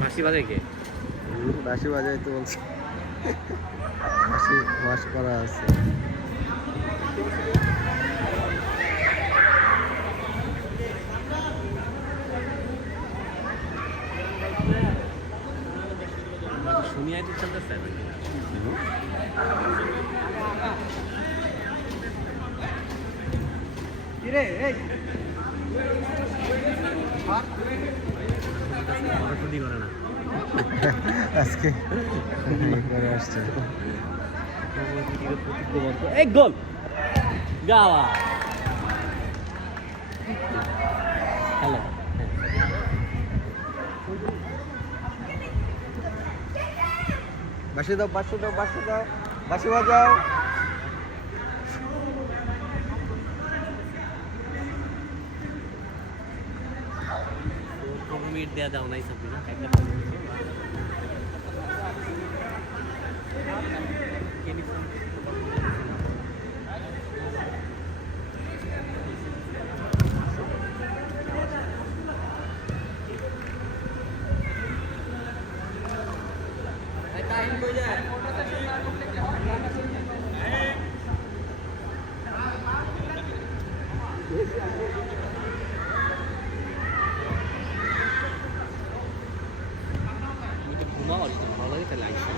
বাঁশি বাজায় কে? বাঁশি বাজাই তো বলছি, বাঁশি ওয়াশ করা আছে। শুনি আইতে চলতেছে কিরে এই ফটোশুটি করে না আজকে করে আসছে। এক গোল গাওয়া। হ্যালো বাঁশি দাও, বাঁশি দাও, বাঁশি দাও, বাঁশি বাজাও। মিট দেওয়া যাও নাই সব না একটা ঘুমাও আর ভালো লাগে তাহলে আইসো।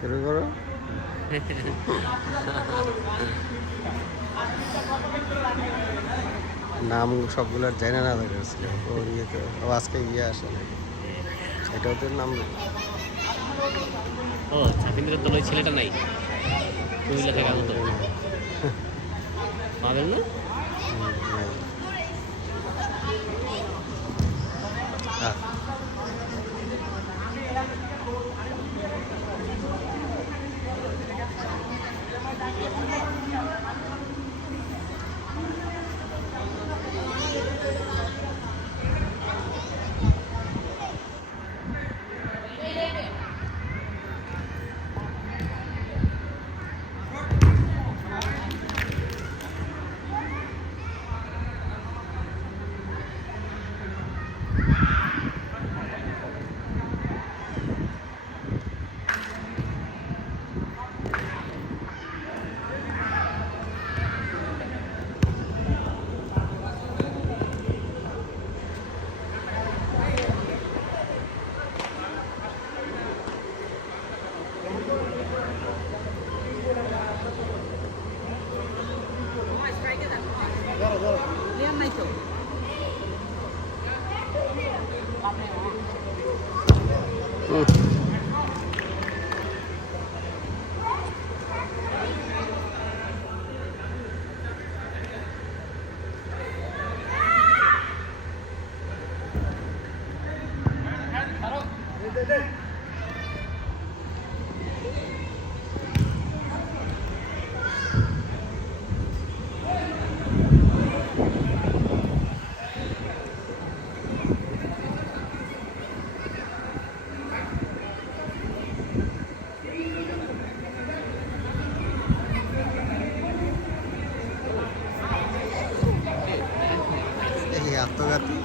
শুরু করো। নাম সবগুলোর জানা না দেখেছিল ও ইয়েতে, ও আজকে ইয়ে আসে না, এটা ওদের নাম। ও ছাপিন্দ্রের দল ওই ছেলেটা নাই, কুমিল্লা থেকে আগত পাবেন না। এই আত্মঘাতী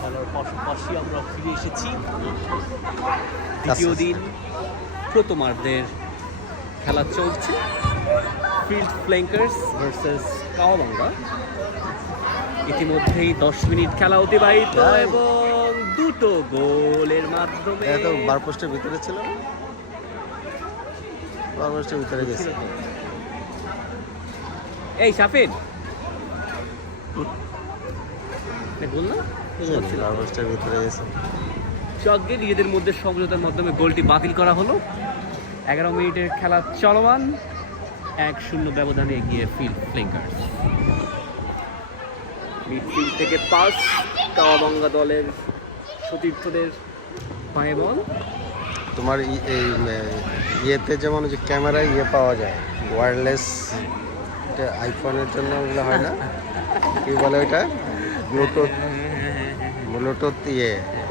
খেলার পাশাপাশি আমরা ফিরে এসেছি দ্বিতীয় দিন প্রথমার্ধের খেলা চলছে ফিল্ড ফ্ল্যাঙ্কার্স ভার্সেস কাওয়াবাঙ্গা। ইতিমধ্যেই 10 মিনিট খেলা অতিবাহিত এবং দুটো গোলের মাধ্যমে এটা তো বারপোস্টের ভিতরে ছিল না? বারপোস্টের ভিতরে গেছে। এই সাফিন গোল না বারপোস্টের ভিতরে গেছে। সঙ্গে নিজেদের মধ্যে সমঝোতার মাধ্যমে গোলটি বাতিল করা হলো। 11 মিনিটের খেলা চলমান, 1-0 ব্যবধানে এগিয়ে ফিল্ড ফ্ল্যাঙ্কার্স। মিডফিল্ড থেকে পাস কাওয়াবাঙ্গা দলের সতীর্থদের পায়ে বল। তোমার ইয়েতে যেমন যে ক্যামেরায় পাওয়া যায় ওয়্যারলেস, আইফোনের জন্য ওগুলো হয় না, কি বলে ওইটা, ব্লুটুথ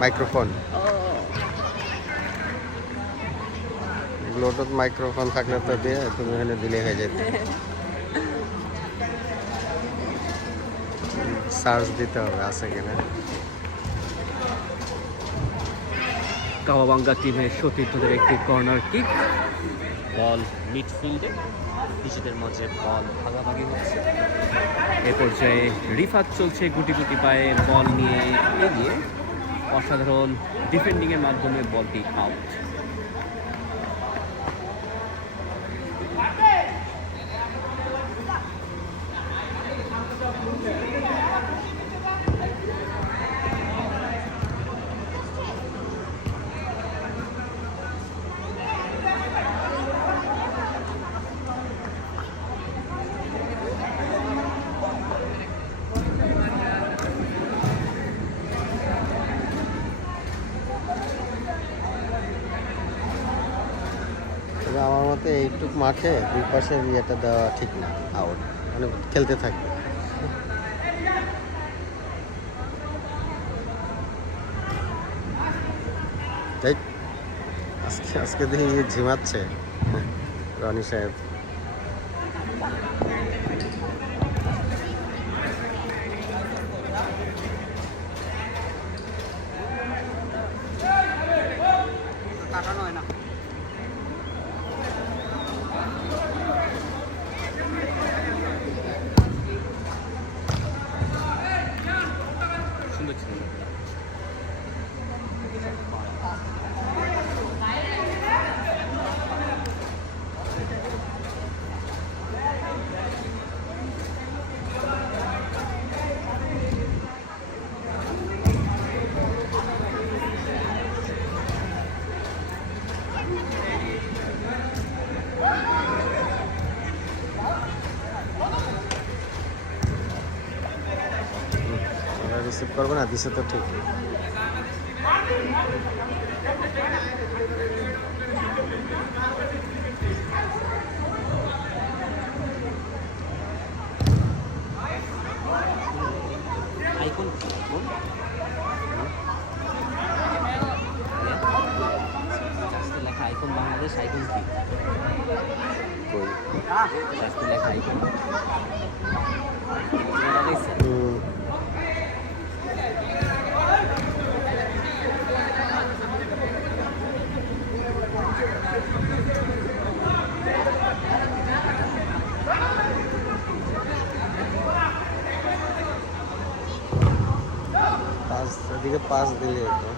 মাইক্রোফোন। ব্লুটুথ মাইক্রোফোন থাকলে তো দিয়ে তুমি এখানে দিলে হয়ে যেত, সার্চ দিতে হবে আছে কিনা। কাওয়াবাঙ্গা টিমের সতীর্থদের একটি কর্নার কিক, বল মিডফিল্ডে, নিজেদের মাঝে বল ভাগাভাগি হচ্ছে। এ পর্যায়ে রিফাত চলছে গুটি গুটি পায়ে বল নিয়ে এগিয়ে, অসাধারণ ডিফেন্ডিংয়ের মাধ্যমে বলটি আউট। আমার মতে এইটুক মাঠে দুই পাশের ইয়েটা দেওয়া ঠিক না, আউট, মানে খেলতে থাকবে। আজকে দেখি ঝিমাচ্ছে রনি সাহেব। সুন্দর ছিল। রিসিভ করবে না, দিছে তো ঠিক। আইকন লেখা আইকন বাংলাদেশ, আইকন কি? কই রাস্তায় লেখা আইকন। পাঁচ এদিকে 5 দিলে হতো।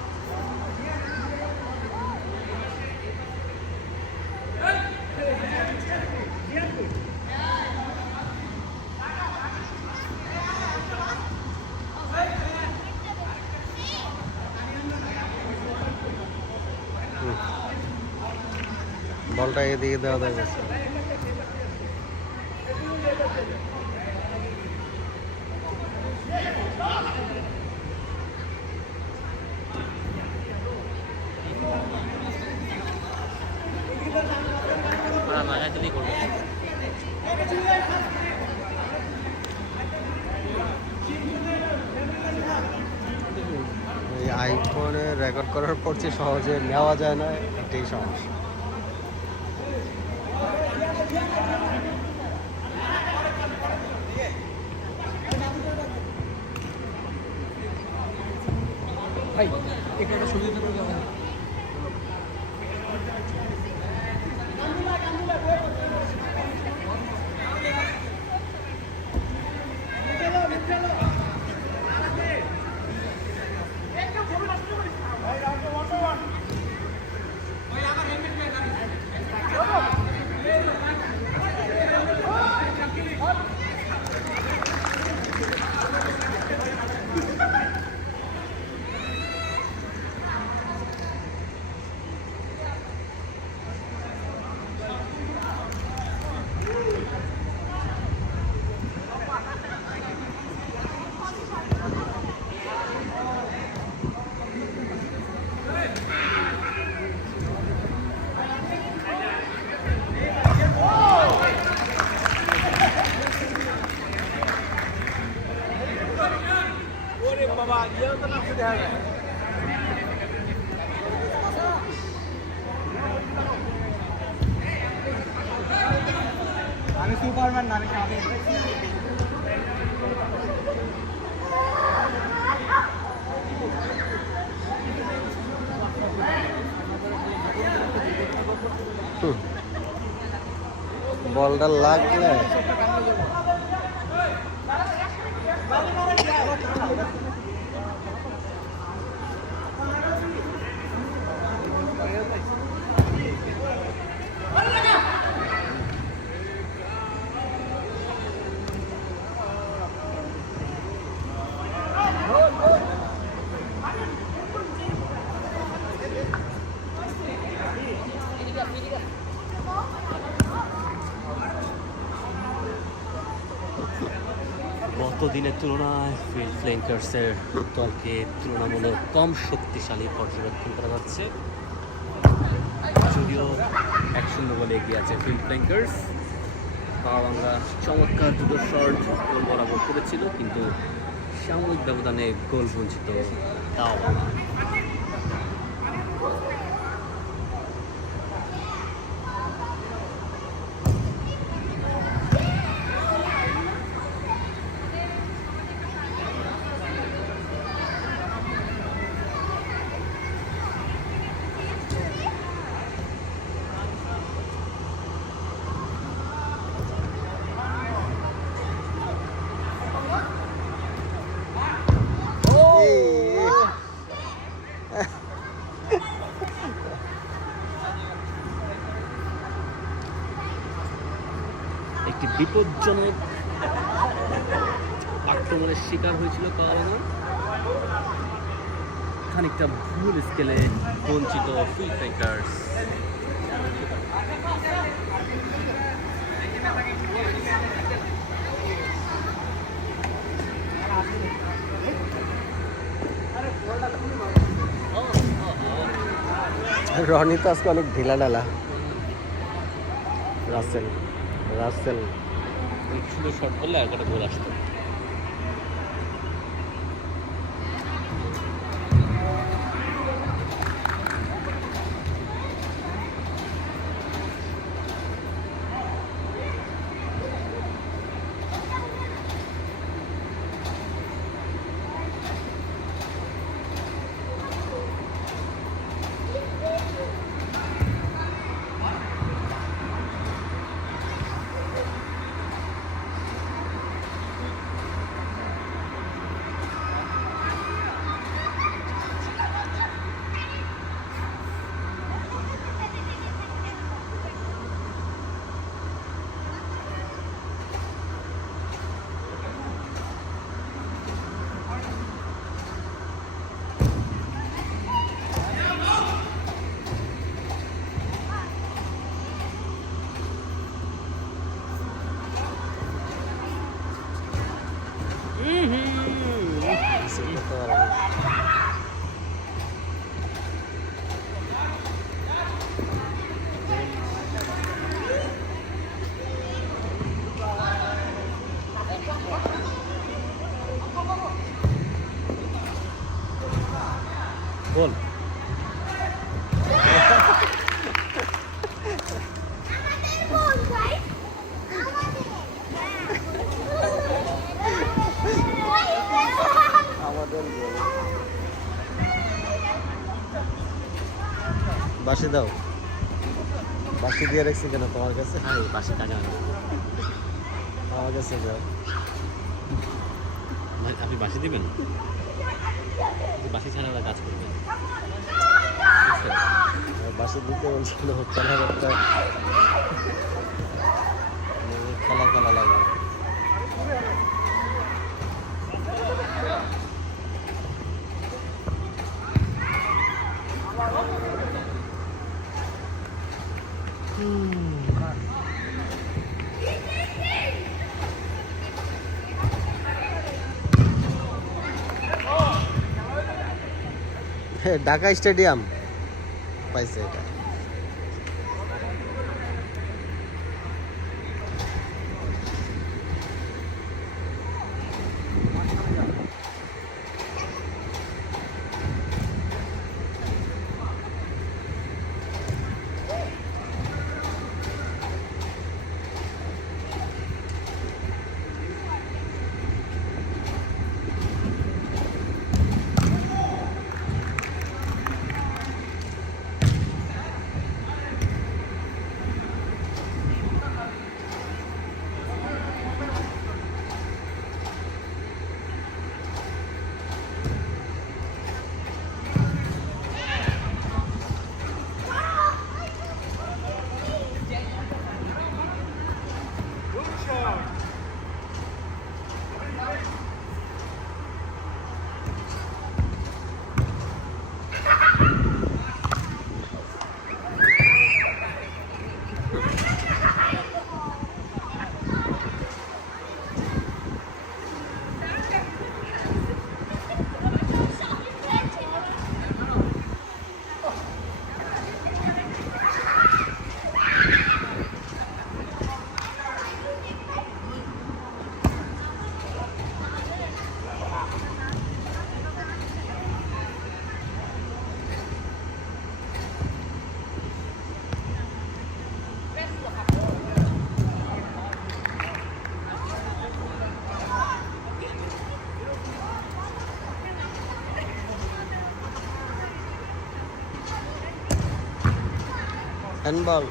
বলটা এদিকে দেওয়া হয়ে গেছে। ওরা লাগাই দিলেই করবে। এই আইফোনে রেকর্ড করার পর যে সহজে নেওয়া যায় না, এটাই সমস্যা। ভাই একটু একটা ছবি দিতে পারবে? আমি সুপারম্যান না, আমি কাবিল। বলটা লাগলে গত দিনের তুলনায় ফিল্ড ফ্ল্যাঙ্কার্সের দলকে তুলনামূলক কম শক্তিশালী পর্যবেক্ষণ করা যাচ্ছে, যদিও 1-0 বলে এগিয়ে আছে ফিল্ড ফ্ল্যাঙ্কার্স। কাওয়াঙ্গা চমৎকার দুটো শট গোল বরাবর করেছিল, কিন্তু সাময়িক ব্যবধানে গোল বঞ্চিত কাওয়াঙ্গা। একটি বিপজ্জনক আক্রমণের শিকার হয়েছিল কাওয়াঙ্গা। খানিকটা ভুল স্কেলে বঞ্চিত ফিল্ড ফ্ল্যাঙ্কার্স। রনি তো আজকে অনেক ঢিলা ঢালা। রাসেল রাসেল সুন্দর শট করলে আর একটা গোল আসতো। দাও। বাকি দিয়ে রাখছি কেন তোমার কাছে? হ্যাঁ বাসি টাকা আনো। আমার কাছে দাও। ভাই, আপনি বাসি দিবেন? বাসি ছাড়া ওরা কাজ করবেন। বাসি দিতে বলছিল 4,000 খেলা খেলা লাগে। ঢাকা স্টেডিয়াম পাইছে এটা। হ্যান্ডবল।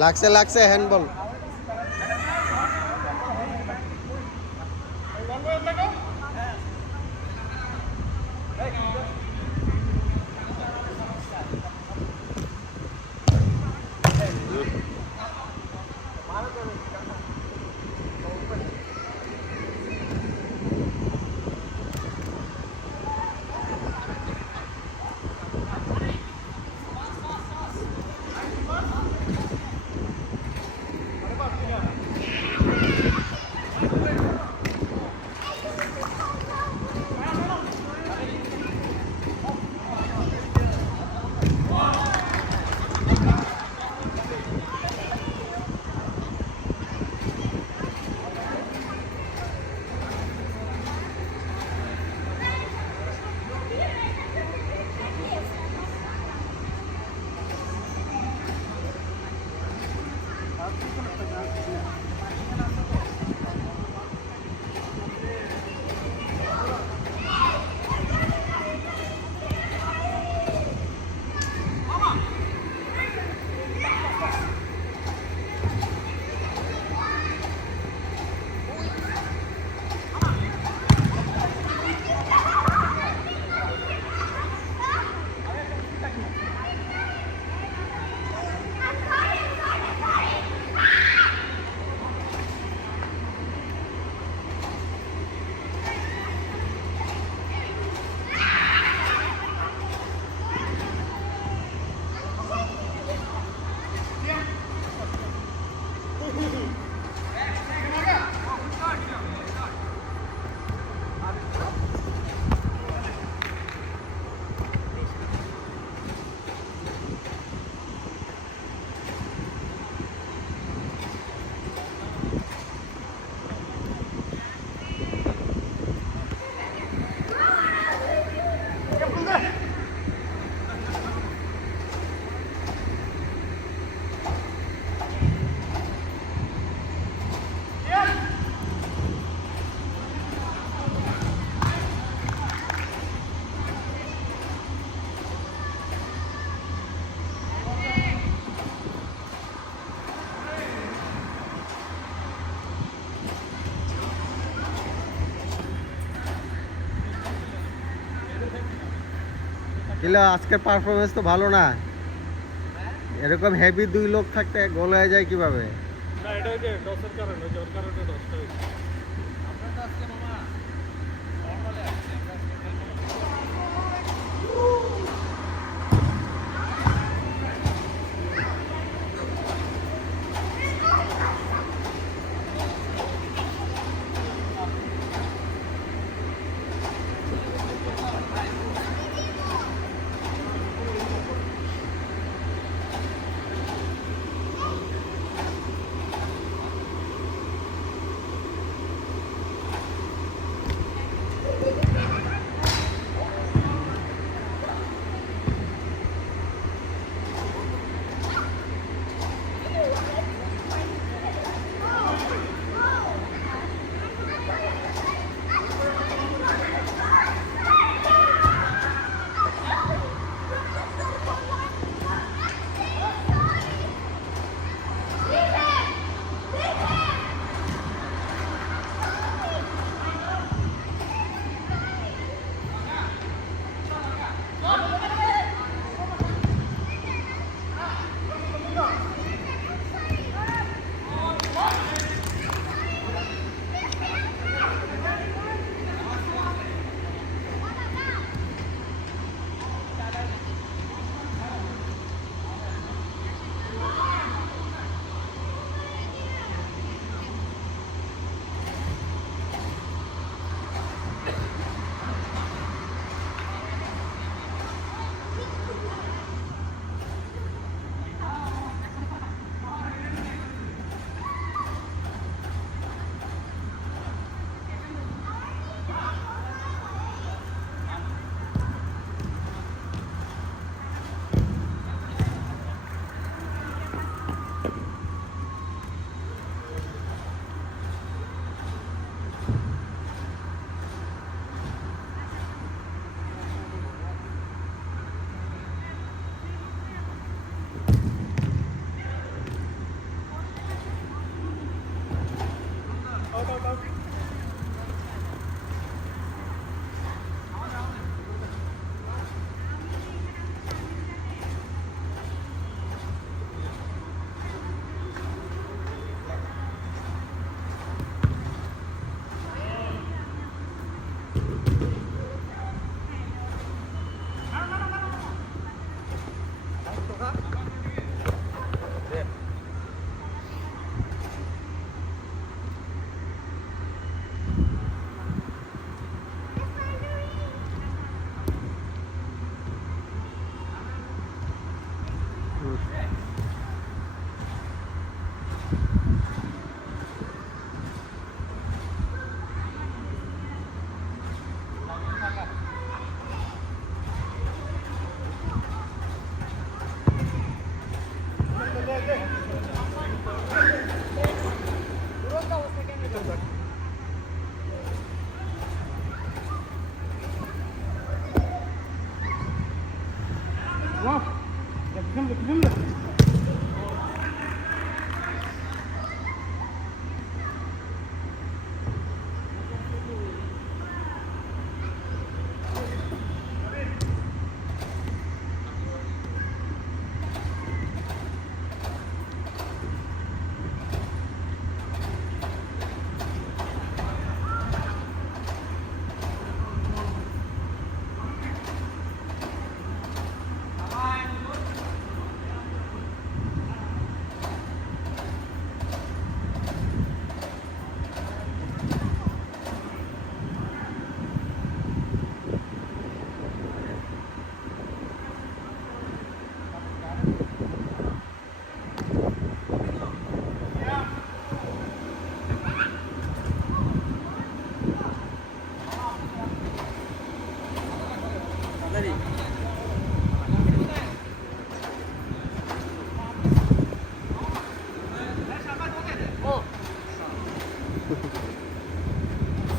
লাগছে লাগছে হ্যান্ডবল। কিলো আজকের পারফরমেন্স তো ভালো না। এরকম হেভি 2 লোক থাকতে গোল হয়ে যায় কিভাবে? না এটা ওই যে টসের কারণে, ওই যে ওর কারণে নষ্ট হয়েছে।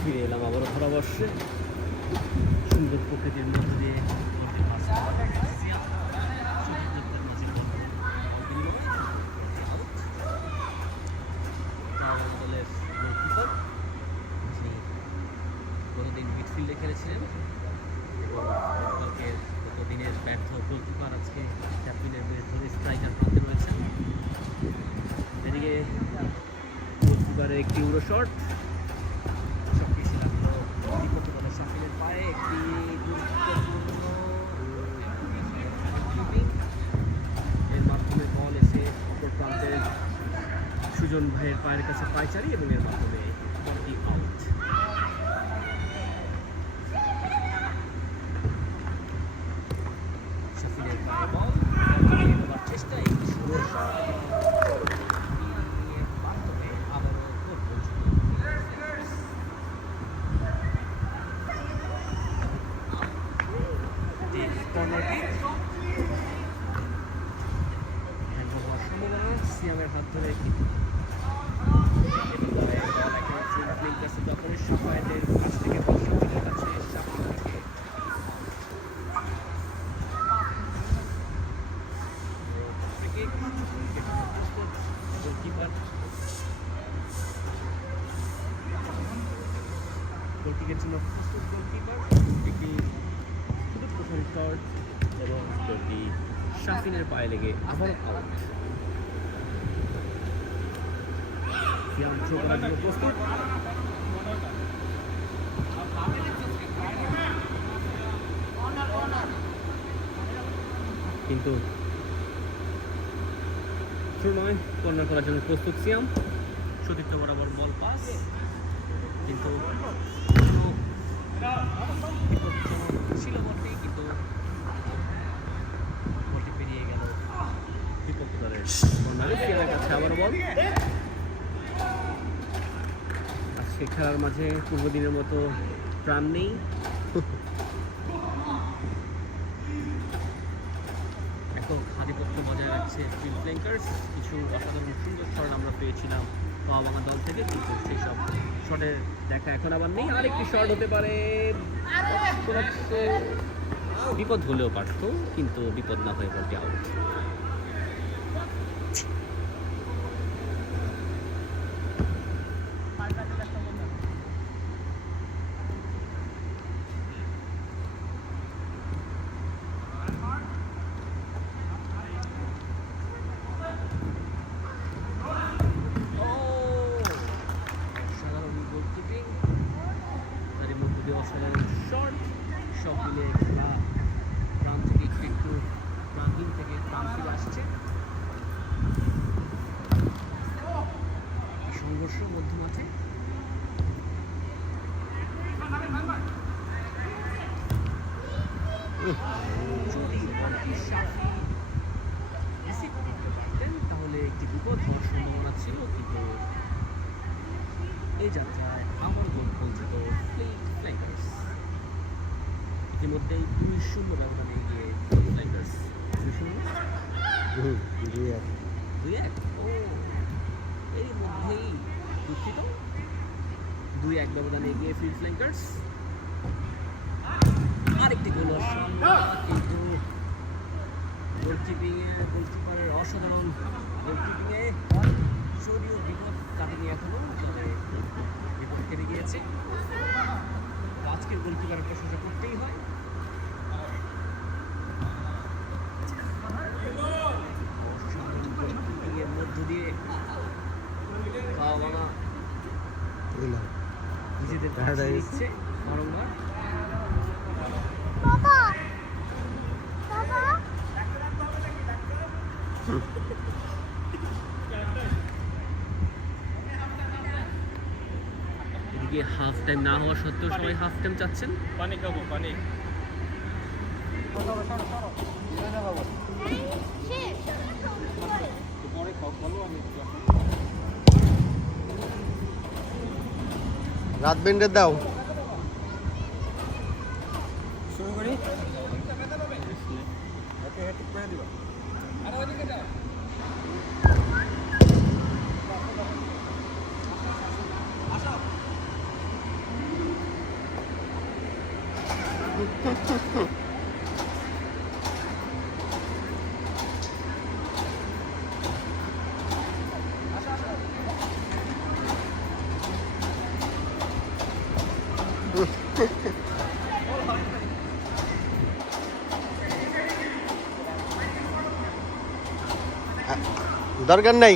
ফিরে এলাম আবারও ধারাবর্ষে সুন্দর প্রকৃতির মধ্য দিয়ে গতদিন মিডফিল্ডে খেলেছিলেন এবং গতকালকে গত দিনের ব্যর্থ গোলকিপার আজকে চ্যাপলিনের বিরুদ্ধে স্ট্রাইকার প্রান্তে রয়েছেন। এদিকে গোলকিপারের একটি উড়ো শট, সবকিছু লাগলো বিপক্ষ দলের শাফিলের পায়ে। একটি গুরুত্বপূর্ণ এর মাধ্যমে বল এসে অপর প্রান্তের সুজন ভাইয়ের পায়ের কাছে পায়চারি এবং এর মাধ্যমে বলটি আউট। শাফিলের পায়ে বল নেবার চেষ্টা, একটি সুন্দর শট মাধ্যমে আবারও গোল পৌঁছে কর্নার কিক। হ্যান্ডবল হওয়ার সম্ভাবনা সিয়ামের হাত ধরে দখলের সাফায়েতের কাছ থেকে শাফিলের কাছে শাফিল থেকে গোলকিপার গোলকিকের জন্য প্রস্তুত গোলকিপার একটি প্রথম শট এবং গোলটি শাফিনের পায়ে লেগে আবারও আউট। সিয়াম থ্রো করার জন্য প্রস্তুত, কিন্তু থ্রো নয়, কর্নার করার জন্য প্রস্তুত সিয়াম। সতীর্থ বরাবর বল পাস, কিন্তু ছিল বটে, কিন্তু বলটি পেরিয়ে গেল বিপক্ষ দলের কর্নারে। সিয়ামের কাছে আবার বল। আজকে খেলার মাঝে পূর্বদিনের মতো প্রাণ নেই। একক আধিপত্য বজায় রাখছে ফিল্ড ফ্ল্যাঙ্কার্স। কিছু অসাধারণ সুন্দর শট আমরা পেয়েছিলাম পাওয়াভাঙা দল থেকে, কিন্তু সেই সব শটের দেখা এখন আবার নেই। আরেকটি শট হতে পারে, বিপদ হলেও পারত, কিন্তু বিপদ না হয়ে বলটি আউট। অসাধারণ শট, সব মিলে খেলা প্রাণ থেকে একটু প্রাণহীন থেকে প্রাণ ফিরে আসছে। সংঘর্ষ মধ্যমাঠে যদি বলটি শাফি রিসিভ করতে পারতেন তাহলে একটি বিপদ হওয়ার সম্ভাবনা ছিল, কিন্তু এই যাত্রায় আবার গোল পৌঁছত ফিল্ড ফ্ল্যাঙ্কার্স। ইতিমধ্যেই 2-0 ব্যবধানে এগিয়ে ফিল্ড ফ্ল্যাঙ্কার্স। 2-1 ও এর মধ্যেই দুঃখিত 2-1 ব্যবধানে এগিয়ে ফিল্ড ফ্ল্যাঙ্কার্স। আরেকটি গোল, কিন্তু গোলকিপারের অসাধারণ গোলকিপিংয়ে যদিও বিপদ কাটেনি এখনো, তবে বিপদ কেটে গিয়েছে। আজকের গোলকিপারের প্রশংসা করতেই হয়। গোলকিপিংয়ের মধ্য দিয়ে পাওয়াভাঙা নিজেদের পাঠিয়ে দিচ্ছে বারংবার। এদিকে হাফ টাইম না হওয়া সত্ত্বেও সবাই হাফ টাইম চাচ্ছেন। পানি খাবো, পানি। রাত বেন্ডের দাও। শুরু করি। করে দিবা। আরে ওইদিকে যাও। দরকার নাই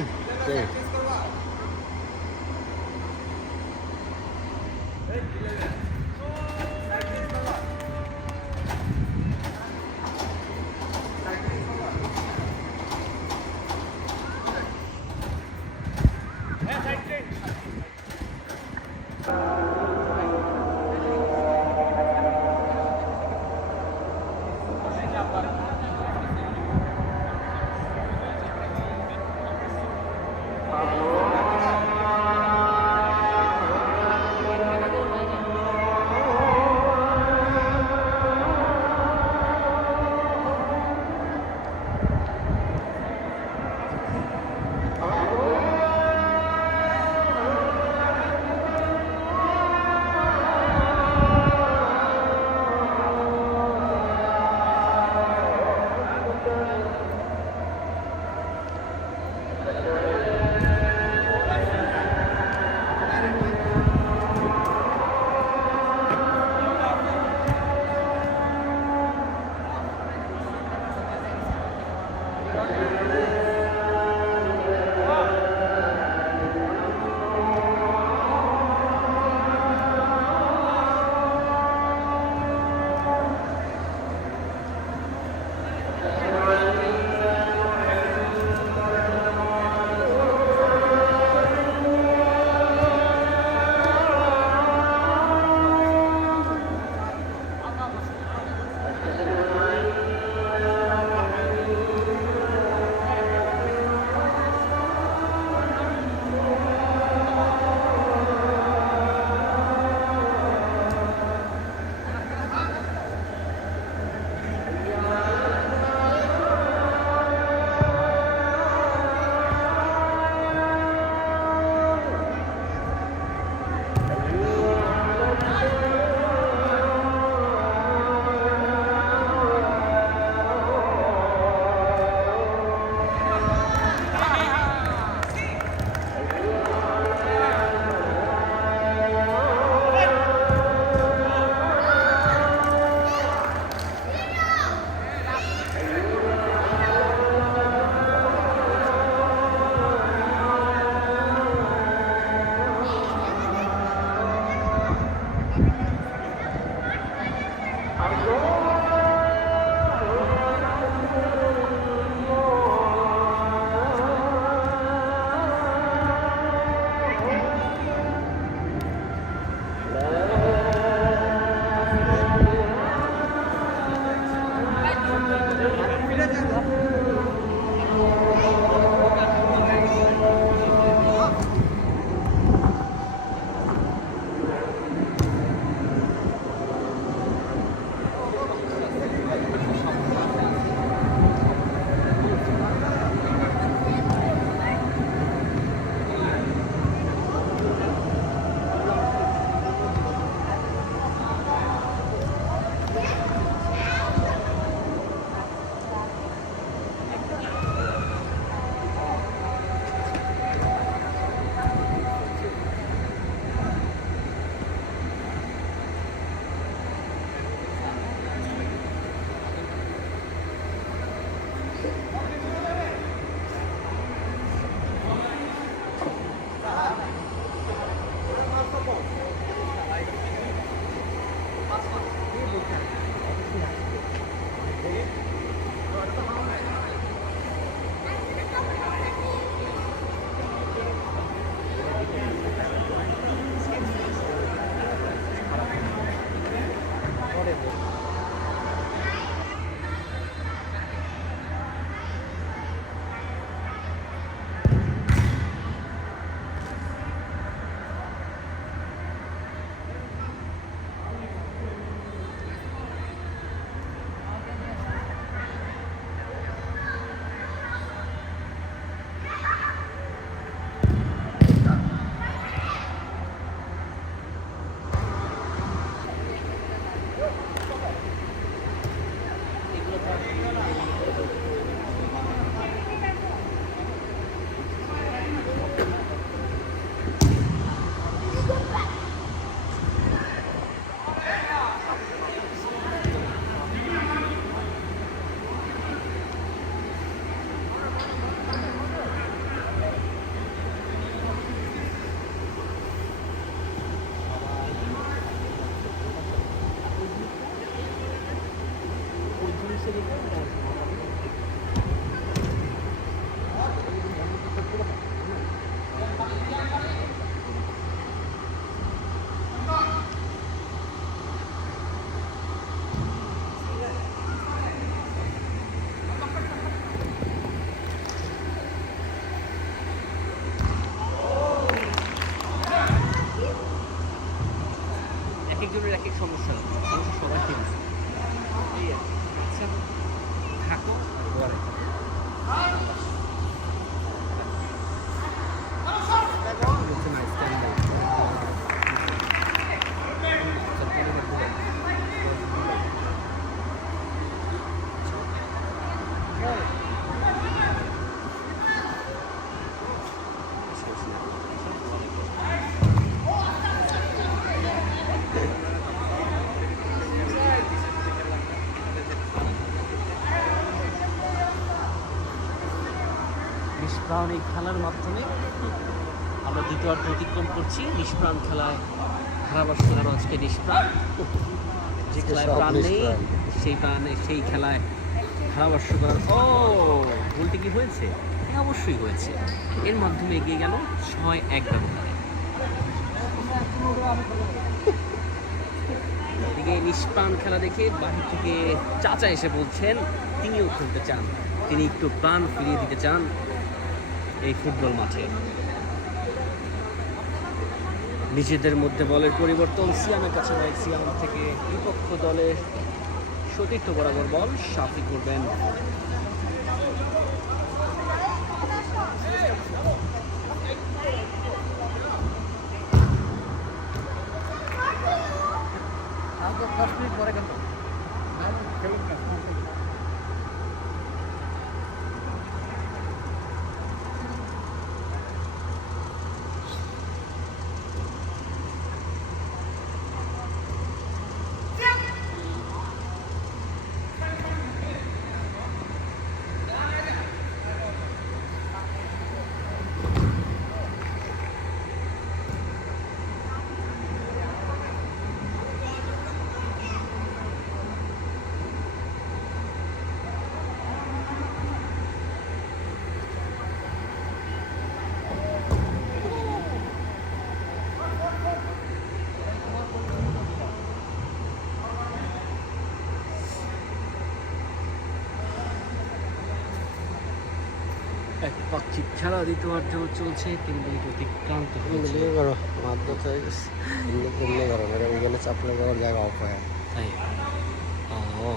কারণ এই খেলার মাধ্যমে আমরা দ্বিতীয়ার্ধ অতিক্রম করছি। নিষ্প্রাণ খেলায় ধারাভাষ্য আরও আজকে নিষ্প্রাণ। যে খেলায় সব প্রাণ নেই নিষ্প্রাণ। সেই খেলায় ধারাভাষ্য করার গোলটি কি হয়েছে? হ্যাঁ, অবশ্যই হয়েছে। এর মাধ্যমে এগিয়ে গেল 6-1 ব্যবধানে। এদিকে নিষ্প্রাণ খেলা দেখে বাহির থেকে চাচা এসে বলছেন তিনিও খেলতে চান, তিনি একটু প্রাণ ফিরিয়ে দিতে চান এই ফুটবল মাঠে। নিজেদের মধ্যে বলের পরিবর্তন, সিয়ামের কাছে বল, সিয়াম থেকে বিপক্ষ দলের সতীর্থ বরাবর বল, সাফি করবেন। এক পাক্ষিক খেলা দ্বিতীয়ার্ধ চলছে, 3 মিনিট অতিক্রান্ত হয়েছে। এমনি করো মাধ্যম হয়ে গেছে, এমনি করো মানে ওইখানে চাপলে যাওয়ার জায়গা অফ হয়। তাই ও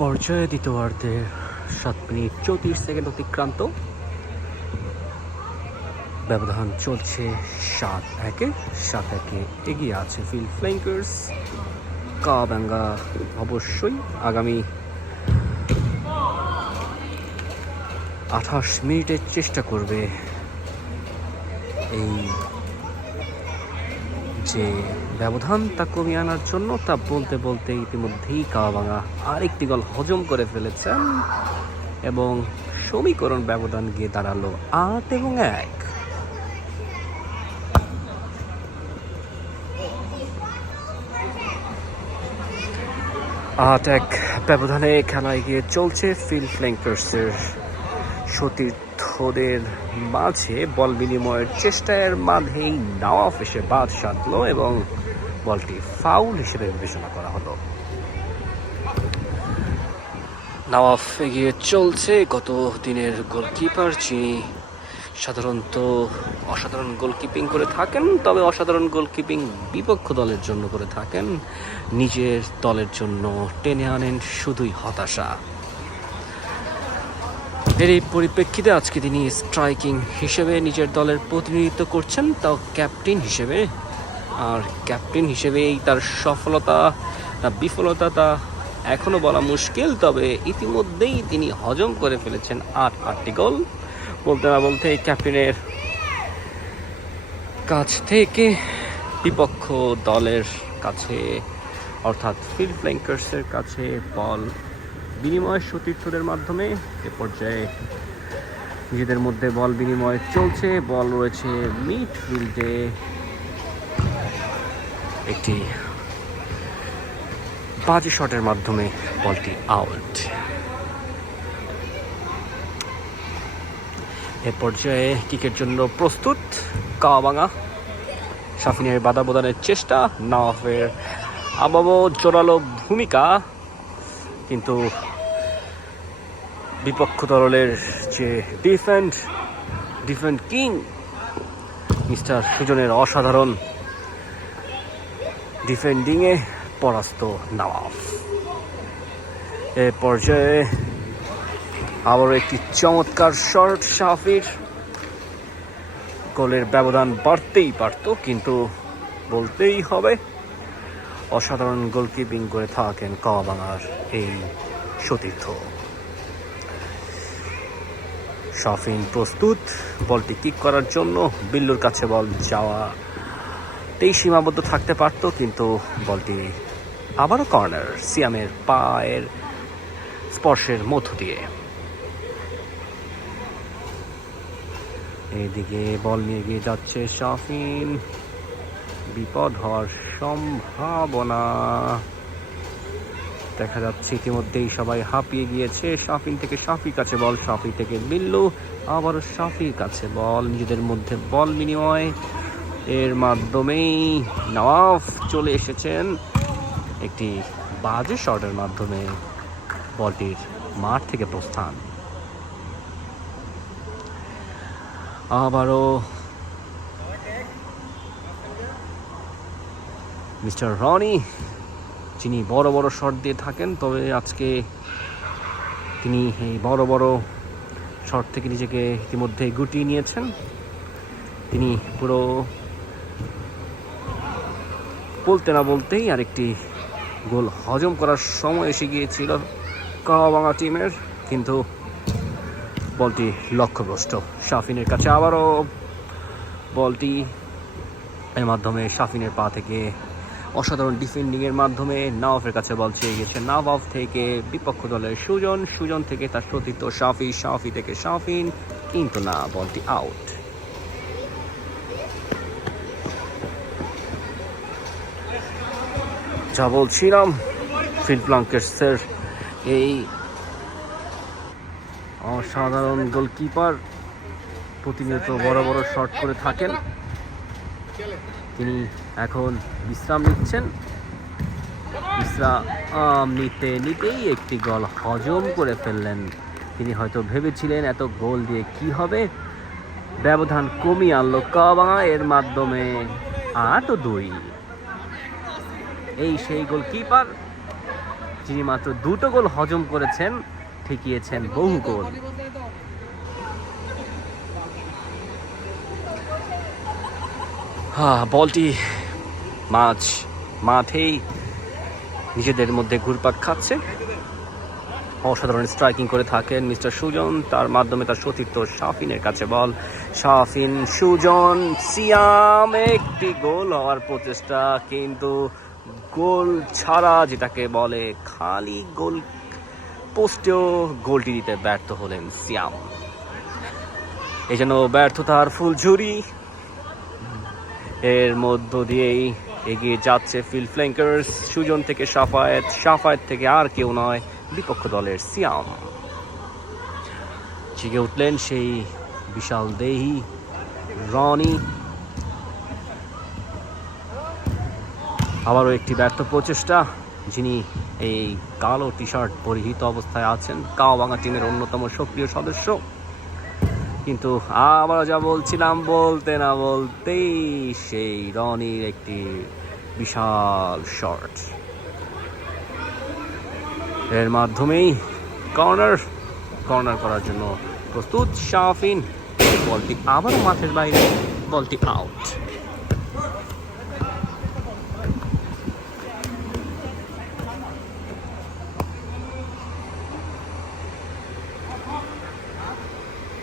পর্যায়ে দ্বিতীয়ার্ধের 7 মিনিট 34 সেকেন্ড অতিক্রান্ত, ব্যবধান চলছে 7-1 এগিয়ে আছে ফিল ফ্ল্যাঙ্কার্স। কাওয়াবাঙ্গা অবশ্যই আগামী 28 মিনিটের চেষ্টা করবে এই যে ব্যবধান তা কমিয়ে আনার জন্য। তা বলতে বলতে ইতিমধ্যেই কাওয়াবাঙ্গা আরেকটি গোল হজম করে ফেলেছেন এবং সমীকরণ ব্যবধান গিয়ে দাঁড়ালো 8-1। ব্যবধানে খেলা এগিয়ে চলছে ফিল ফ্ল্যাঙ্কার্সের সতীর্থদের মাঝে। বল বিনিময়ের চেষ্টার মাঝেই নওয়াফ এসে বাদ সাধলো এবং বলটি ফাউল হিসেবে বিবেচনা করা হলো। নওয়াফ এগিয়ে চলছে, গত দিনের গোলকিপার, যিনি সাধারণত অসাধারণ গোলকিপিং করে থাকেন, তবে অসাধারণ গোলকিপিং বিপক্ষ দলের জন্য করে থাকেন, নিজের দলের জন্য টেনে আনেন শুধুই হতাশা। এর এই পরিপ্রেক্ষিতে আজকে তিনি স্ট্রাইকিং হিসেবে নিজের দলের প্রতিনিধিত্ব করছেন, তাও ক্যাপ্টেন হিসেবে। আর ক্যাপ্টেন হিসেবেই তার সফলতা না বিফলতা তা এখনও বলা মুশকিল, তবে ইতিমধ্যেই তিনি হজম করে ফেলেছেন 8টি গোল। বলতে না বলতে ক্যাপ্টেনের কাছ থেকে বিপক্ষ দলের কাছে অর্থাৎ ফিল ফ্ল্যাঙ্কার্সের কাছে বল বিনিময় সতীর্থদের মাধ্যমে এ পর্যায়ে নিজেদের মধ্যে বল বিনিময় চলছে। বল রয়েছে মিডফিল্ডে, একটি বাজে শটের মাধ্যমে বলটি আউট। এ পর্যায়ে কিকের জন্য প্রস্তুত কাওয়াবাঙ্গা। শাফিনের বাধা প্রদানের চেষ্টা, নওয়াফের আবাবো জোরালো ভূমিকা, কিন্তু বিপক্ষ দলের যে ডিফেন্ড কিং মিস্টার সুজনের অসাধারণ ডিফেন্ডিংয়ে পরাস্ত নওয়াফ। এ পর্যায়ে আবারও একটি চমৎকার শট শাফির, গোলের ব্যবধান বাড়তেই পারত, কিন্তু বলতেই হবে অসাধারণ গোলকিপিং করে থাকেন কাওয়াবাঙ্গার এই সতীর্থ। শাফিন প্রস্তুত বলটি কিক করার জন্য, বিল্লুর কাছে বল যাওয়াতেই সীমাবদ্ধ থাকতে পারত, কিন্তু বলটি আবারও কর্নার, সিয়ামের পায়ের স্পর্শের মধ্য দিয়ে। এদিকে বল নিয়ে গিয়ে যাচ্ছে শাফিন, বিপদ হওয়ার সম্ভাবনা দেখা যাচ্ছে। ইতিমধ্যেই সবাই হাঁপিয়ে গিয়েছে। শাফিন থেকে শাফির কাছে বল, শাফি থেকে বিল্লু, আবারও শাফির কাছে বল, নিজেদের মধ্যে বল বিনিময় এর মাধ্যমেই নওয়াফ চলে এসেছেন একটি বাজে শটের মাধ্যমে বলটির মাঠ থেকে প্রস্থান। আবারও মিস্টার রনি, যিনি বড় বড় শট দিয়ে থাকেন, তবে আজকে তিনি এই বড় বড় শট থেকে নিজেকে ইতিমধ্যে গুটিয়ে নিয়েছেন। তিনি পুরো বলতে না বলতেই আরেকটি গোল হজম করার সময় এসে গিয়েছিল কাওয়াবাঙ্গা টিমের, কিন্তু বলটি লক্ষ্যভ্রষ্ট। শাফিনের কাছে আবারও বলটি এর মাধ্যমে শাফিনের পা থেকে অসাধারণ ডিফেন্ডিংয়ের মাধ্যমে নওয়াফের কাছে বল চেয়ে গেছে। নওয়াফ থেকে বিপক্ষ দলের সুজন থেকে তার সতীর্থ শাফি থেকে শাফিন, কিন্তু না, বলটি আউট। যা বলছিলাম, ফিল ফ্ল্যাঙ্কার্সের এই অসাধারণ গোলকিপার প্রতিনিয়ত বড় বড় শট করে থাকেন। তিনি এখন বিশ্রাম নিচ্ছেন। বিশ্রাম নিতেই একটি গোল হজম করে ফেললেন। তিনি হয়তো ভেবেছিলেন এত গোল দিয়ে কি হবে, ব্যবধান কমিয়ে আনলো কাওয়াবাঙ্গা, এর মাধ্যমে 8-2। এই সেই গোলকিপার যিনি মাত্র 2টো গোল হজম করেছেন, ঠেকিয়েছেন বহু গোল। বলটি মাঠেই নিজেদের মধ্যে ঘুরপাক খাচ্ছে। অসাধারণ স্ট্রাইকিং করে থাকেন মিস্টার সুজন, তার মাধ্যমে তার সতীর্থ শাফিনের কাছে বল। শাফিন, সুজন, সিয়াম, একটি গোল হওয়ার প্রচেষ্টা, কিন্তু গোল ছাড়া, যেটাকে বলে খালি গোল পোস্টেও গোলটি দিতে ব্যর্থ হলেন সিয়াম। এই যেন ব্যর্থতার ফুলঝুরি, এর মধ্য দিয়েই এগিয়ে যাচ্ছে ফিল্ড ফ্ল্যাঙ্কার্স। সুজন থেকে সাফায়েত থেকে আর কেউ নয়, বিপক্ষ দলের সিয়াম। জেগে উঠলেন সেই বিশাল দেহি রনি। আবারও একটি ব্যর্থ প্রচেষ্টা। যিনি এই কালো টি শার্ট পরিহিত অবস্থায় আছেন, কাওয়াবাঙ্গা টিমের অন্যতম সক্রিয় সদস্য। কিন্তু আবার যা বলছিলাম, বলতে না বলতেই সেই রনির একটি বিশাল শট, এর মাধ্যমেই কর্নার করার জন্য প্রস্তুত শাফিন। বলটি আবারও মাঠের বাইরে, বলটি আউট।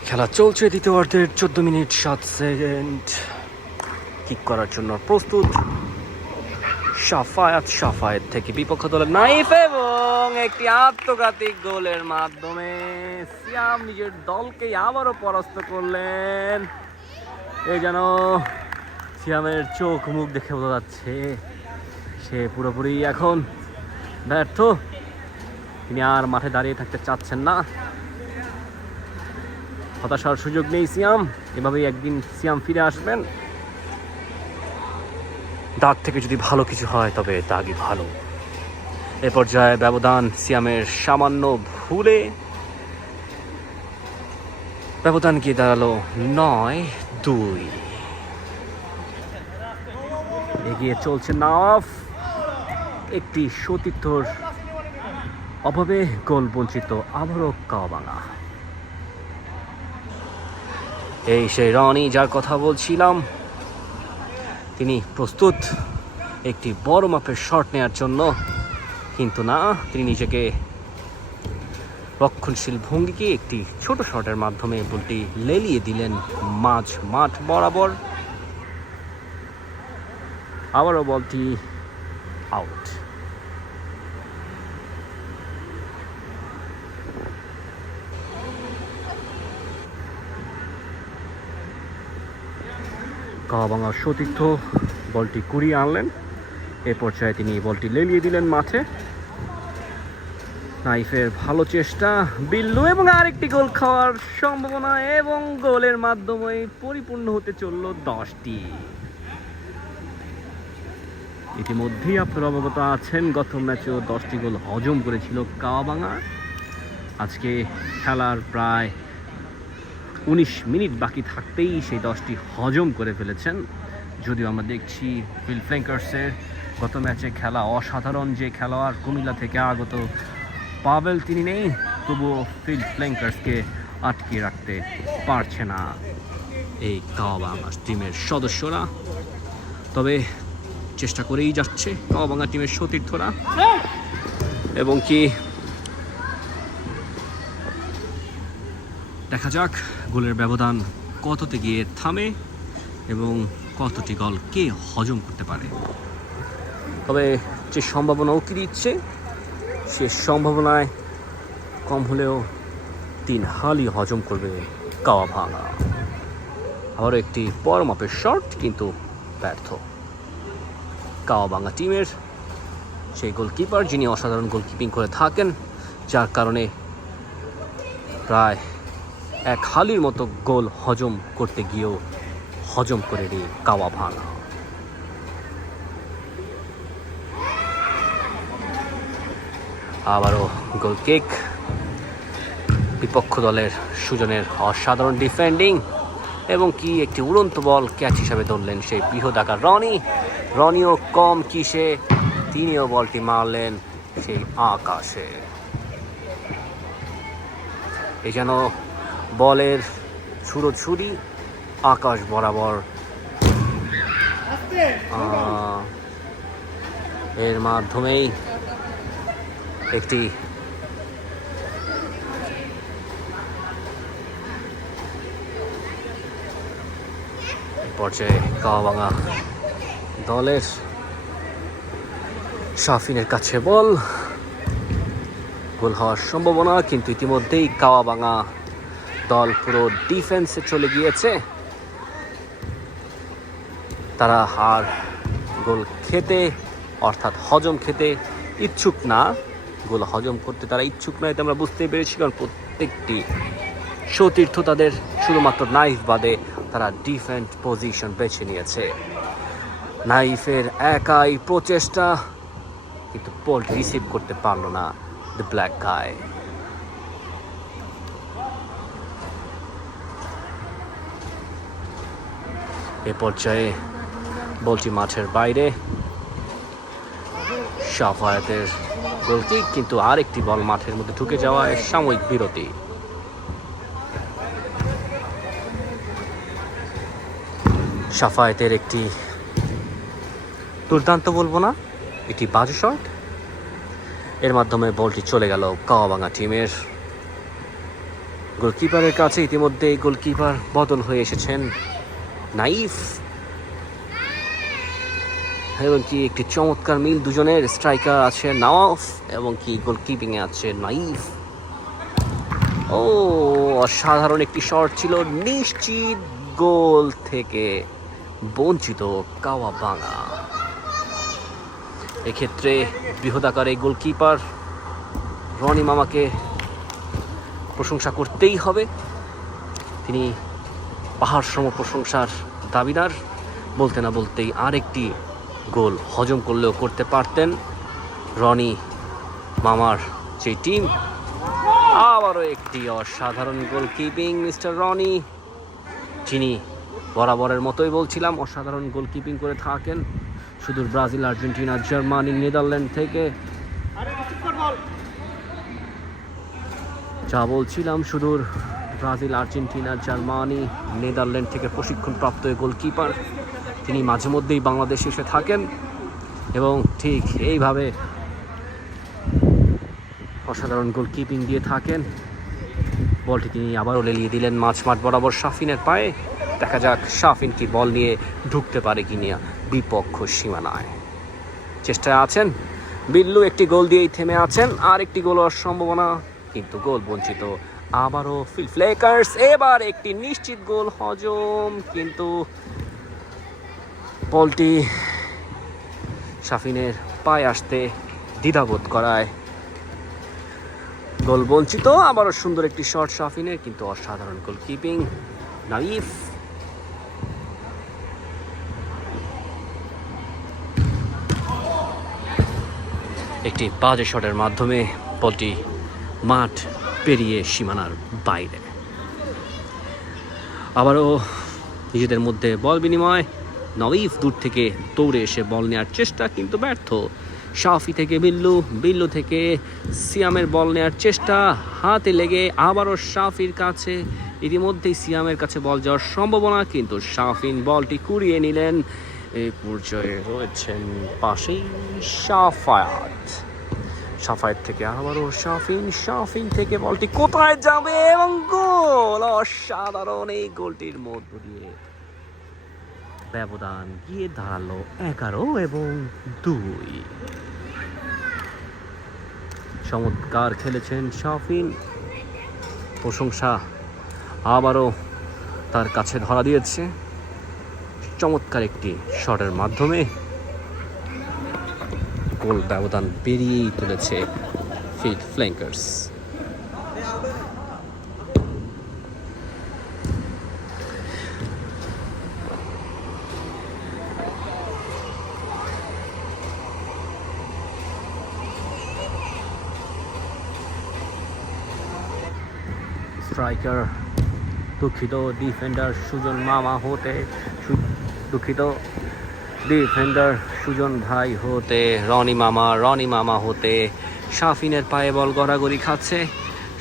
খেলা চলছে দ্বিতীয়ার্ধের 14 মিনিট 7 সেকেন্ড। কিক করার জন্য প্রস্তুত সাফায়েত থেকে বিপক্ষ দলের নাইফ, এবং একটি আত্মঘাতী গোলের মাধ্যমে সিয়াম নিজের দলকে আবারও পরাস্ত করলেন। এই যেন সিয়ামের চোখ মুখ দেখে বোঝা যাচ্ছে সে পুরোপুরি এখন ব্যর্থ। তিনি আর মাঠে দাঁড়িয়ে থাকতে চাচ্ছেন না। হতাশার সুযোগ নেই সিয়াম, এভাবেই একদিন সিয়াম ফিরে আসবেন। দাগ থেকে যদি ভালো কিছু হয় তবে দাগই ভালো। এ পর্যায়ে ব্যবধান সিয়ামের সামান্য ভুলে ব্যবধান গিয়ে দাঁড়ালো 9-2। এগিয়ে চলছে নওয়াফ, একটি সতীর্থর অভাবে গোল বঞ্চিত আবারও কাওয়াবাঙ্গা। এই সেই রনি যার কথা বলছিলাম, তিনি প্রস্তুত একটি বড় মাপের শট নেওয়ার জন্য, কিন্তু না, তিনি নিজেকে রক্ষণশীল ভঙ্গিকে একটি ছোট শটের মাধ্যমে বলটি লেলিয়ে দিলেন মাঠ বরাবর। আবারও বলটি আউট। কাওয়াবাঙ্গার সতীর্থ বলটি কুড়িয়ে আনলেন। এ পর্যায়ে তিনি বলটি লেলিয়ে দিলেন মাঠে। নাইফের ভালো চেষ্টা, বিল্লু, এবং আরেকটি গোল খাওয়ার সম্ভাবনা, এবং গোলের মাধ্যমে পরিপূর্ণ হতে চলল 10টি। ইতিমধ্যেই আপনারা অবগত আছেন গত ম্যাচেও 10টি গোল হজম করেছিল কাওয়াবাঙ্গা। আজকে খেলার প্রায় 19 মিনিট বাকি থাকতেই সেই 10টি হজম করে ফেলেছেন। যদিও আমরা দেখছি ফিল্ড ফ্ল্যাঙ্কার্সের গত ম্যাচে খেলা অসাধারণ যে খেলোয়াড় কুমিল্লা থেকে আগত পাবেল, তিনি নেই, তবুও ফিল্ড ফ্ল্যাঙ্কার্সকে আটকে রাখতে পারছে না এই কাওয়াবাঙ্গা টিমের সদস্যরা। তবে চেষ্টা করেই যাচ্ছে কাওয়াবাঙ্গা টিমের সতীর্থরা, এবং কি দেখা যাক গোলের ব্যবধান কততে গিয়ে থামে এবং কতটি গোল কে হজম করতে পারে। তবে যে সম্ভাবনা উকি দিচ্ছে, সে সম্ভাবনায় কম হলেও 3 হালই হজম করবে কাওয়াবাঙ্গা। আবারও একটি বড় মাপের শট, কিন্তু ব্যর্থ কাওয়াবাঙ্গা টিমের সেই গোলকিপার, যিনি অসাধারণ গোলকিপিং করে থাকেন, যার কারণে প্রায় 1 হালির মতো গোল হজম করতে গিয়েও হজম করে নিয়ে কাওয়াবাঙ্গা। আবারও গোল কিক, বিপক্ষ দলের সুজনের অসাধারণ ডিফেন্ডিং, এবং কি একটি উড়ন্ত বল ক্যাচ হিসাবে ধরলেন সেই বৃহদাকার রনিও কম কিসে, তিনিও বলটি মারলেন সেই আকাশে। এই যেন বলের ছুরি আকাশ বরাবর। এর মাধ্যমেই একটি পর্যায়ে কাওয়াবাঙ্গা দলের শাফিনের কাছে বল, গোল হওয়ার সম্ভাবনা, কিন্তু ইতিমধ্যেই কাওয়াবাঙ্গা দল পুরো ডিফেন্সে চলে গিয়েছে। তারা আর গোল খেতে অর্থাৎ হজম খেতে ইচ্ছুক না, গোল হজম করতে তারা ইচ্ছুক নয়, এটা আমরা বুঝতেই পেরেছি। কারণ প্রত্যেকটি সতীর্থ তাদের শুধুমাত্র নাইফ বাদে তারা ডিফেন্স পজিশন বেছে নিয়েছে। নাইফের একাই প্রচেষ্টা, কিন্তু বল রিসিভ করতে পারলো না দ্য ব্ল্যাক গাই। এ পর্যায়ে বলটি মাঠের বাইরে, সাফায়াতের গোলটি, কিন্তু আরেকটি বল মাঠের মধ্যে ঢুকে যাওয়ায় সাময়িক বিরতি। সাফায়াতের একটি দুর্দান্ত বলবো না, এটি বাজে শট, এর মাধ্যমে বলটি চলে গেল কাওয়াবাঙ্গা টিমের গোলকিপারের কাছে। ইতিমধ্যে গোলকিপার বদল হয়ে এসেছেন নাইফ, এবং কি একটি চমৎকার মিল দুজনের। স্ট্রাইকার আছে নওয়াফ এবং কি গোলকিপিং এ আছে নাইফ। ও অসাধারণ একটি শট ছিল, নিশ্চিত গোল থেকে বঞ্চিত কাওয়াবাঙ্গা। এক্ষেত্রে বৃহদাকার এই গোলকিপার রনি মামাকে প্রশংসা করতেই হবে, তিনি পাহাড় সম প্রশংসার দাবিদার। বলতে না বলতেই আরেকটি গোল হজম করলেও করতে পারতেন রনি মামার যে টিম। আবারও একটি অসাধারণ গোলকিপিং মিস্টার রনি, যিনি বরাবরের মতোই বলছিলাম অসাধারণ গোলকিপিং করে থাকেন। সুদূর ব্রাজিল, আর্জেন্টিনা, জার্মানি, নেদারল্যান্ড থেকে যা বলছিলাম, সুদূর ব্রাজিল, আর্জেন্টিনা, জার্মানি, নেদারল্যান্ড থেকে প্রশিক্ষণপ্রাপ্ত গোলকিপার, তিনি মাঝে মধ্যেই বাংলাদেশে এসে থাকেন এবং ঠিক এইভাবে অসাধারণ গোলকিপিং দিয়ে থাকেন। বলটি তিনি আবারও লেলিয়ে দিলেন মাঝ মাঠ বরাবর শাফিনের পায়ে। দেখা যাক শাফিন কি বল নিয়ে ঢুকতে পারে কিনা বিপক্ষ সীমানায়। চেষ্টায় আছেন বিল্লু, একটি গোল দিয়েই থেমে আছেন, আর একটি গোল হওয়ার সম্ভাবনা, কিন্তু গোল বঞ্চিত আবারও ফ্লেকার্স। এবার একটি নিশ্চিত গোল হজম, কিন্তু বলটি শাফিনের পায়ে আসতে দ্বিধাবোধ করায় গোল বঞ্চিত। আবারও সুন্দর একটি শট শাফিনের, কিন্তু অসাধারণ গোলকিপিং নাইফ। একটি বাজে শটের মাধ্যমে বলটি মাঠ পেরিয়ে সীমানার বাইরে। আবারও নিজেদের মধ্যে বল বিনিময়, নাইফ দূর থেকে দৌড়ে এসে বল নেওয়ার চেষ্টা, কিন্তু ব্যর্থ। শাফি থেকে বিল্লু, বিল্লু থেকে সিয়ামের বল নেওয়ার চেষ্টা, হাতে লেগে আবারও শাফির কাছে। ইতিমধ্যেই সিয়ামের কাছে বল যাওয়ার সম্ভাবনা, কিন্তু শাফিন বলটি কুড়িয়ে নিলেন। এই পর্যায়ে রয়েছেন পাশেই সাফায়াত, সাফায়াত থেকে আবারও শাফিন, শাফিন থেকে বলটি কোথায় যাবে এবং গোল। অসাধারণ এই গোলটির মধ্য দিয়ে ব্যবধান গিয়ে দাঁড়ালো 11-2। চমৎকার খেলেছেন শাফিন, প্রশংসা আবারও তার কাছে ধরা দিয়েছে চমৎকার একটি শটের মাধ্যমে। গোল ব্যবধান বেরিয়েই তুলেছে ফ্ল্যাঙ্কার্স। স্ট্রাইকার দুঃখিত, ডিফেন্ডার সুজন মামা হতে দুঃখিত, ডিফেন্ডার সুজন ভাই হতে রনি মামা হতে শাফিনের পায়ে বল গড়াগড়ি খাচ্ছে।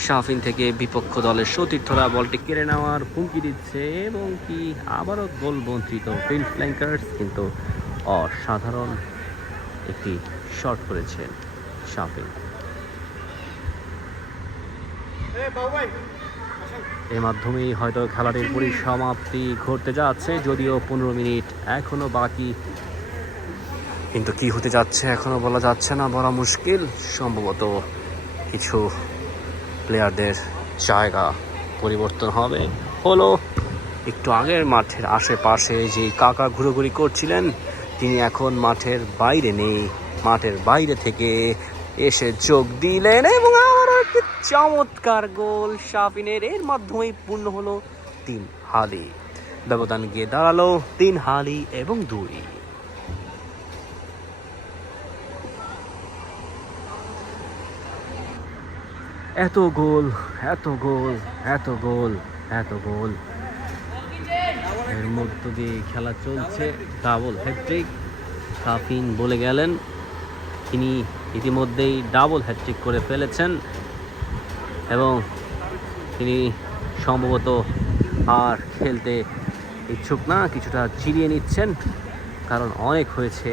শাফিন থেকে বিপক্ষ দলের সতীর্থরা বলটি কেড়ে নেওয়ার হুমকি দিচ্ছে এবং কি আবারও গোল বঞ্চিত ফিল্ড ফ্ল্যাঙ্কার্স, কিন্তু অসাধারণ একটি শট করেছেন শাফিন। এর মাধ্যমেই হয়তো খেলাটির পরিসমাপ্তি ঘটতে যাচ্ছে, যদিও 15 মিনিট এখনো বাকি, কিন্তু কি হতে যাচ্ছে এখনো বলা যাচ্ছে না, বলা মুশকিল। সম্ভবত কিছু প্লেয়ারদের জায়গা পরিবর্তন হলো। একটু আগের মাঠের আশেপাশে যে কাকা ঘুরোঘুরি করছিলেন তিনি এখন মাঠের বাইরে নেই, মাঠের বাইরে থেকে এসে যোগ দিলেন এবং আবারও একটি চমৎকার গোল শাফিনের। এর মাধ্যমেই পূর্ণ হলো 3-2, ব্যবধান গিয়ে দাঁড়ালো 3-2। এত গোল, এত গোল, এত গোল, এত গোল, এর মধ্য দিয়ে খেলা চলছে। ডাবল হ্যাট্রিক শাফিন বলে গেলেন, তিনি ইতিমধ্যেই ডাবল হ্যাট্রিক করে ফেলেছেন এবং তিনি সম্ভবত আর খেলতে ইচ্ছুক না, কিছুটা চিরিয়ে নিচ্ছেন, কারণ অনেক হয়েছে,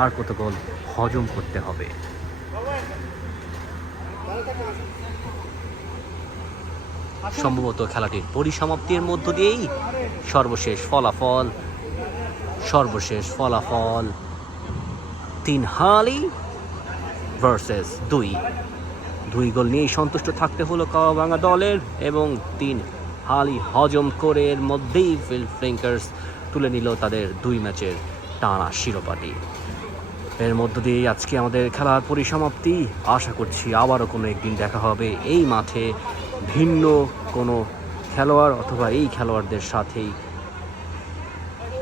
আর কত গোল হজম করতে হবে। সম্ভবত খেলাটির পরিসমাপ্তির মধ্য দিয়েই সর্বশেষ ফলাফল 3-2 ভার্সেস 2 গোল নিয়েই সন্তুষ্ট থাকতে হলো কাওয়াবাঙ্গা দলের এবং 3-2 হজম করে এর মধ্যেই ফিল্ড ফ্ল্যাঙ্কার্স তুলে নিল তাদের 2 ম্যাচের টানা শিরোপাটি। এর মধ্য দিয়েই আজকে আমাদের খেলার পরিসমাপ্তি। আশা করছি আবারও কোনো একদিন দেখা হবে এই মাঠে ভিন্ন কোনো খেলোয়াড় অথবা এই খেলোয়াড়দের সাথেই।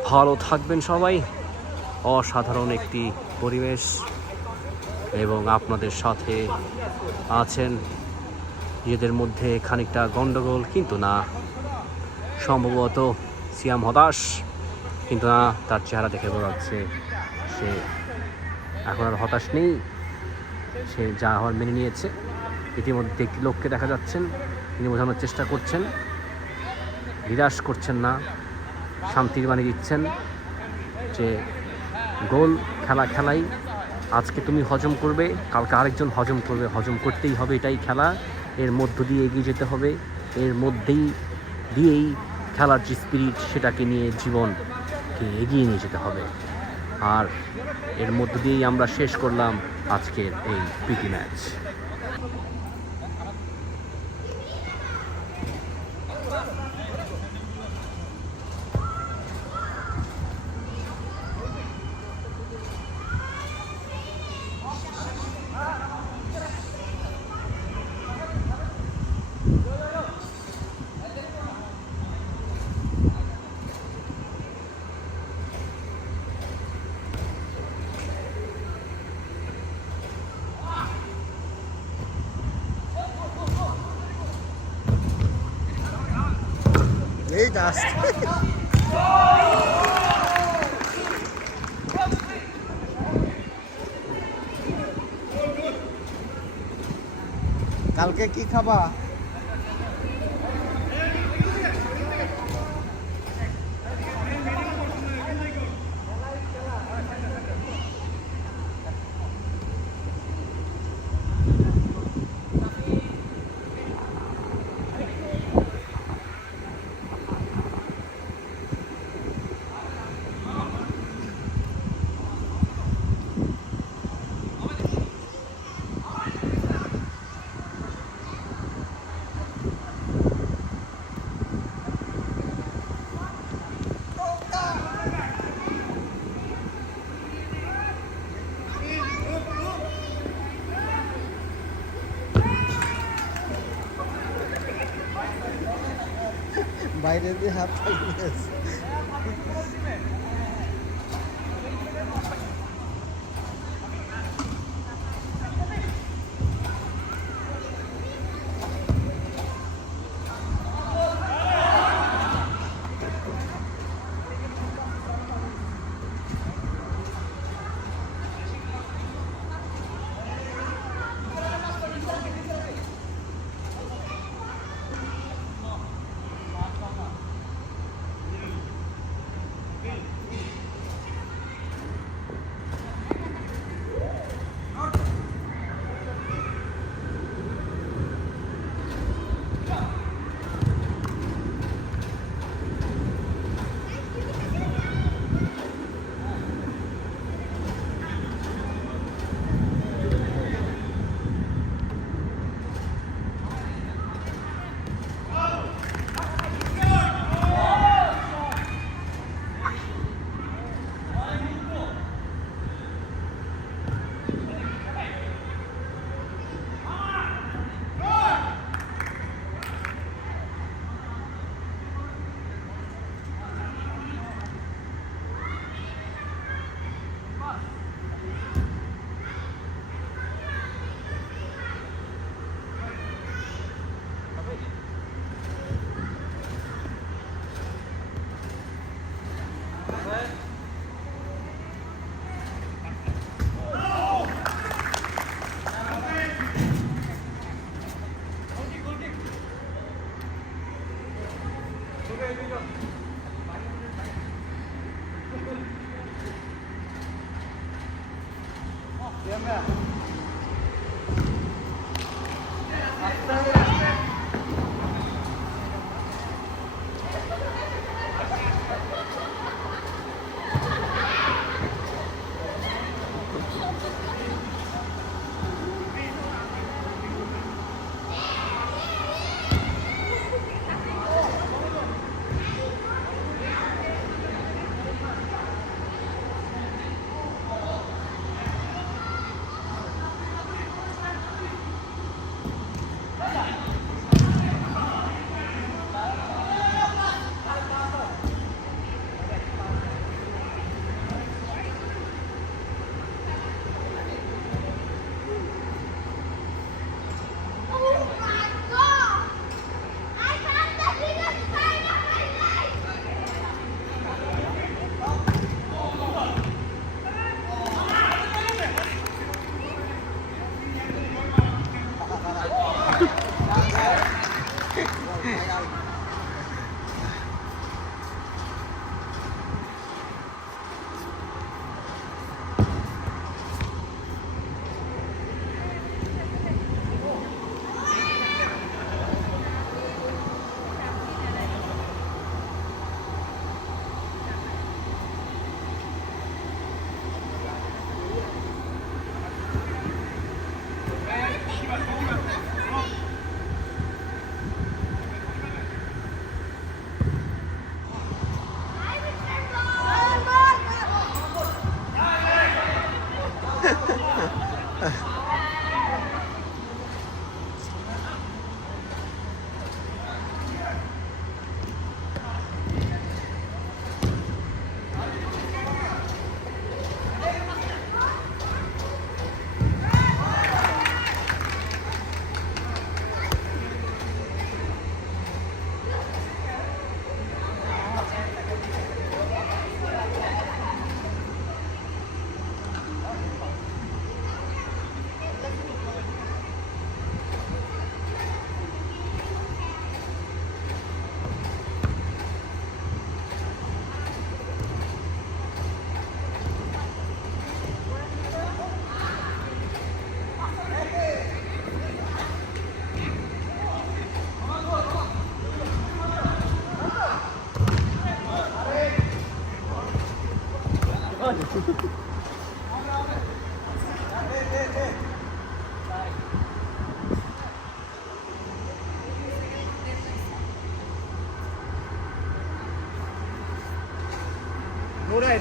ভালো থাকবেন সবাই। অসাধারণ একটি পরিবেশ এবং আপনাদের সাথে আছেন, নিজেদের মধ্যে খানিকটা গন্ডগোল, কিন্তু না, সম্ভবত সিয়াম হতাশ, কিন্তু না, তার চেহারা দেখে বোঝা যাচ্ছে সে এখন আর হতাশ নেই, সে যা হওয়ার মেনে নিয়েছে। ইতিমধ্যে একটি লোককে দেখা যাচ্ছেন, তিনি বোঝানোর চেষ্টা করছেন, নিরাশ করছেন না, শান্তির বাণী দিচ্ছেন যে গোল খেলাই, আজকে তুমি হজম করবে, কালকে আরেকজন হজম করবে, হজম করতেই হবে, এটাই খেলা, এর মধ্য দিয়ে এগিয়ে যেতে হবে, এর দিয়েই খেলার যে স্পিরিট সেটাকে নিয়ে জীবনকে এগিয়ে নিয়ে যেতে হবে। আর এর মধ্য দিয়েই আমরা শেষ করলাম আজকের এই প্রীতি ম্যাচ। এই জাস্ট কালকে কি খাবা? বাইরে দিয়ে হাত লাগিয়েছে।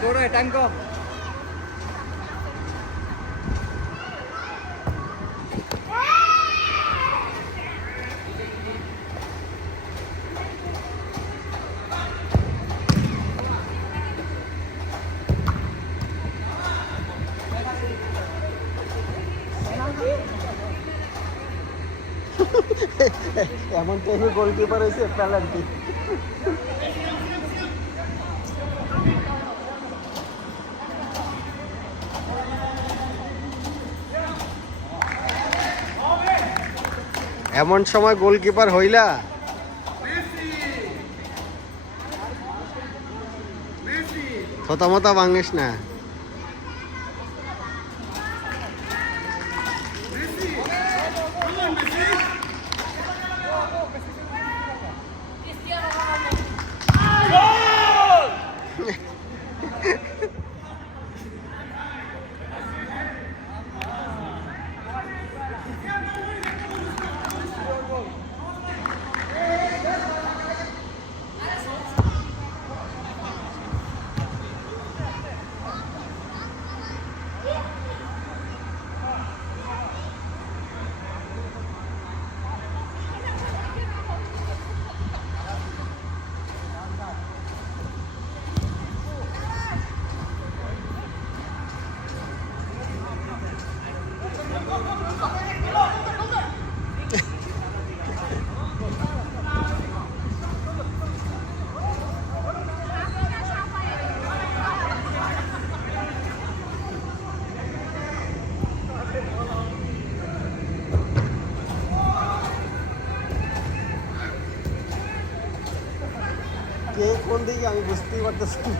দৌড়ায় টাইম কম। এমন টাইমে গোলকিপার হয়েছে পেনাল্টি। এমন সময় গোলকিপার হইলা থতামতা ভাঙিস না। কোন দিকে আমি বুঝতেই পারতেছি না।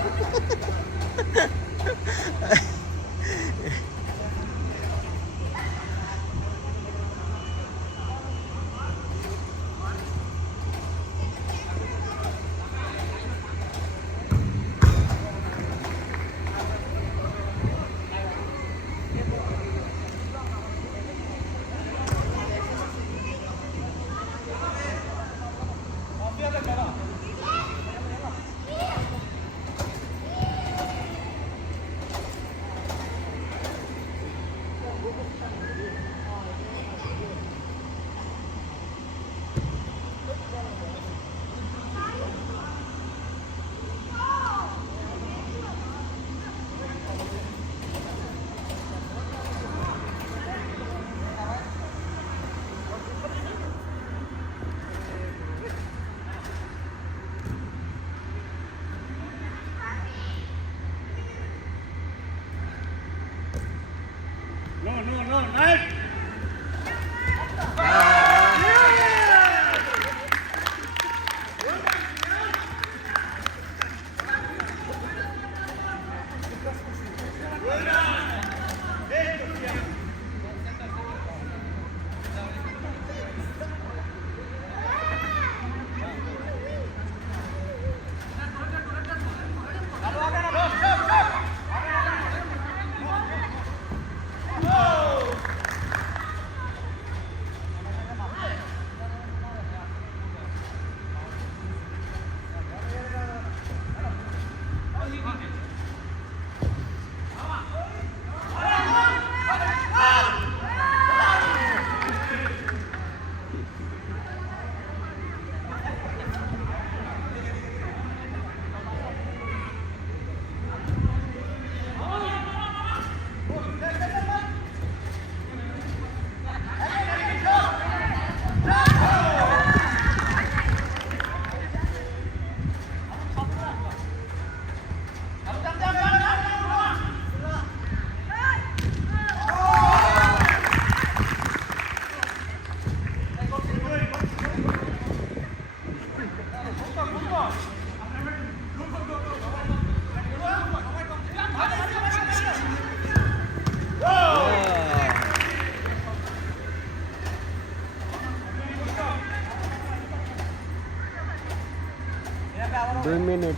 No, night. দুই মিনিট।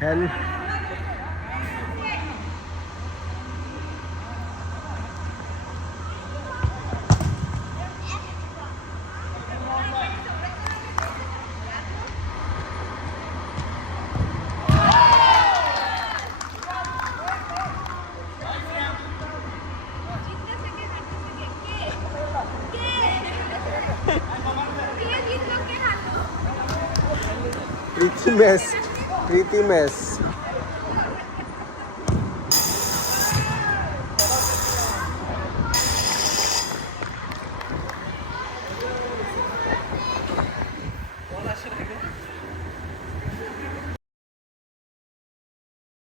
হ্যালো প্রীতি মেস